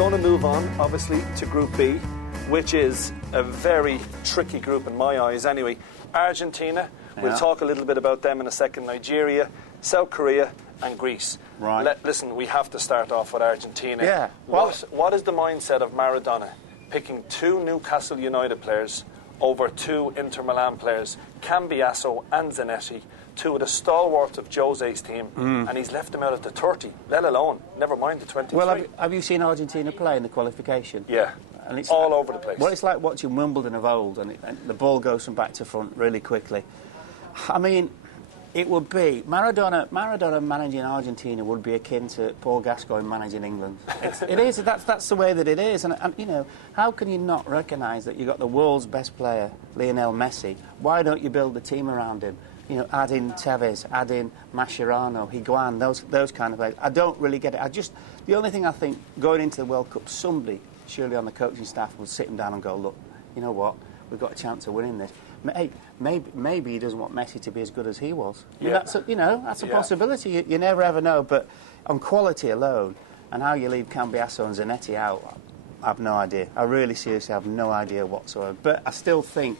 going to move on, obviously, to Group B, which is a very tricky group in my eyes anyway. Argentina, we'll talk a little bit about them in a second. Nigeria, South Korea and Greece. Right. Listen, we have to start off with Argentina. Yeah. What is the mindset of Maradona picking 2 Newcastle United players over 2 Inter Milan players, Cambiasso and Zanetti, 2 of the stalwarts of Jose's team, and he's left them out at the 30, let alone, never mind the 23. Well, have you seen Argentina play in the qualification? Yeah, and it's all over the place. Well, it's like watching Wimbledon of old, and the ball goes from back to front really quickly. I mean, it would be Maradona managing Argentina would be akin to Paul Gascoigne managing England. It is. That's the way that it is. And you know, how can you not recognise that you've got the world's best player, Lionel Messi? Why don't you build the team around him? You know, add in Tevez, add in Mascherano, Higuain, those kind of players. I don't really get it. The only thing I think going into the World Cup, somebody surely on the coaching staff would sit him down and go, look, you know what, we've got a chance of winning this. Hey, maybe he doesn't want Messi to be as good as he was. Yeah. That's a possibility. You never ever know. But on quality alone, and how you leave Cambiasso and Zanetti out, I have no idea. I really seriously have no idea whatsoever. But I still think,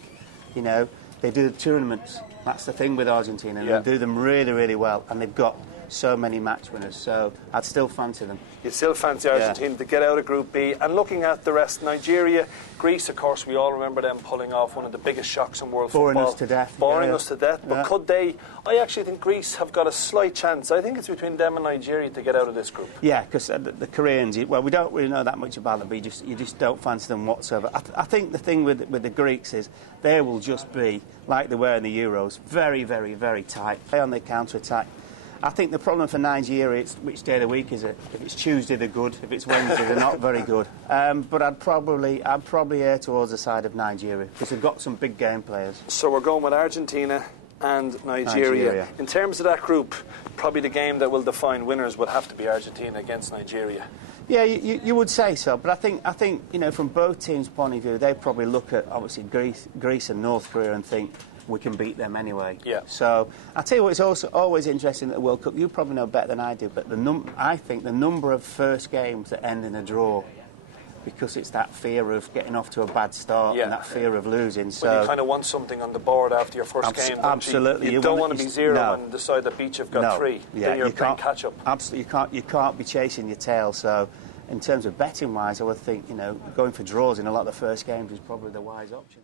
you know, they do the tournaments. That's the thing with Argentina. They do them really, really well, and they've got so many match winners. So I'd still fancy them. You still fancy Argentina to get out of Group B. And looking at the rest, Nigeria, Greece, of course, we all remember them pulling off one of the biggest shocks in world football. Boring us to death. Boring us to death. But could they... I actually think Greece have got a slight chance. I think it's between them and Nigeria to get out of this group. Yeah, because the Koreans, well, we don't really know that much about them, but you just don't fancy them whatsoever. I think the thing with the Greeks is they will just be, like they were in the Euros, very, very, very tight. Play on the counter-attack. I think the problem for Nigeria is which day of the week is it. If it's Tuesday, they're good. If it's Wednesday, they're not very good. But I'd probably err towards the side of Nigeria because they've got some big game players. So we're going with Argentina and Nigeria. In terms of that group, probably the game that will define winners would have to be Argentina against Nigeria. Yeah, you would say so, but I think you know, from both teams' point of view, they probably look at obviously Greece and North Korea and think, we can beat them anyway. Yeah. So I tell you what, it's also always interesting at the World Cup. You probably know better than I do, but I think the number of first games that end in a draw, because it's that fear of getting off to a bad start and that fear of losing. So well, you kind of want something on the board after your first game. Absolutely. You don't want to be zero and decide that Beach have got 3. Yeah, then you're playing catch up. Absolutely, you can't be chasing your tail. So, in terms of betting wise, I would think going for draws in a lot of the first games is probably the wise option.